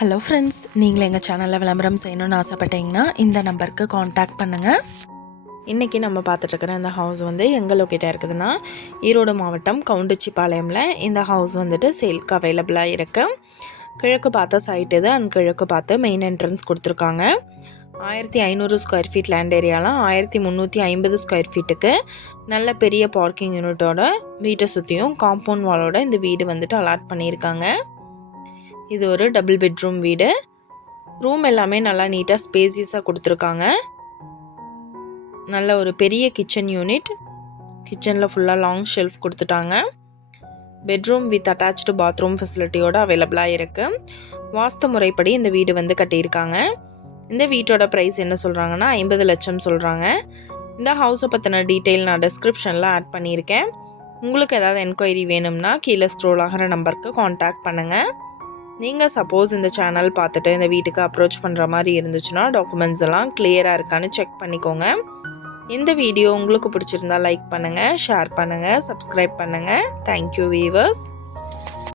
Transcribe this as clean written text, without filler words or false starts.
Hello friends, நீங்கள் எங்கள் சேனலில் விளம்பரம் செய்யணும்னு ஆசைப்பட்டீங்கன்னா இந்த நம்பருக்கு காண்டாக்ட் பண்ணுங்கள். இன்றைக்கி நம்ம பார்த்துட்ருக்குற இந்த ஹவுஸ் வந்து எங்கே லொக்கேட்டாக இருக்குதுன்னா ஈரோடு மாவட்டம் கவுண்டச்சிபாளையமில் இந்த ஹவுஸ் வந்துட்டு சேல்க்கு அவைலபிளாக இருக்குது. கிழக்கு பார்த்த சைட் இது அண்ட் கிழக்கு பார்த்து மெயின் என்ட்ரன்ஸ் கொடுத்துருக்காங்க. 1500 ஸ்கொயர் ஃபீட் லேண்ட் ஏரியாலாம் 1350 ஸ்கொயர் ஃபீட்டுக்கு நல்ல பெரிய பார்க்கிங் யூனிட்டோட வீட்டை சுற்றியும் காம்பவுண்ட் வாலோட இந்த வீடு வந்துட்டு அலாட் பண்ணியிருக்காங்க. இது ஒரு டபுள் பெட்ரூம் வீடு. ரூம் எல்லாமே நல்லா நீட்டாக ஸ்பேசியஸாக கொடுத்துருக்காங்க. நல்ல ஒரு பெரிய கிச்சன் யூனிட், கிச்சனில் ஃபுல்லாக லாங் ஷெல்ஃப் கொடுத்துட்டாங்க. பெட்ரூம் வித் அட்டாச்டு பாத்ரூம் ஃபெசிலிட்டியோடு அவைலபிளாக இருக்குது. வாஸ்து முறைப்படி இந்த வீடு வந்து கட்டியிருக்காங்க. இந்த வீட்டோட ப்ரைஸ் என்ன சொல்கிறாங்கன்னா 50 லட்சம் சொல்கிறாங்க. இந்த ஹவுஸை பற்றின டீட்டெயில் நான் டிஸ்கிரிப்ஷனில் ஆட் பண்ணியிருக்கேன். உங்களுக்கு ஏதாவது என்கொயரி வேணும்னா கீழே ஸ்க்ரோல் ஆகிற நம்பருக்கு காண்டாக்ட் பண்ணுங்கள். நீங்கள் சப்போஸ் இந்த சேனல் பார்த்துட்டு இந்த வீட்டுக்கு அப்ரோச் பண்ணுற மாதிரி இருந்துச்சுன்னா டாக்குமெண்ட்ஸ் எல்லாம் கிளியராக இருக்கான்னு செக் பண்ணிக்கோங்க. இந்த வீடியோ உங்களுக்கு பிடிச்சிருந்தா லைக் பண்ணுங்கள், ஷேர் பண்ணுங்கள், சப்ஸ்கிரைப் பண்ணுங்கள். Thank you viewers.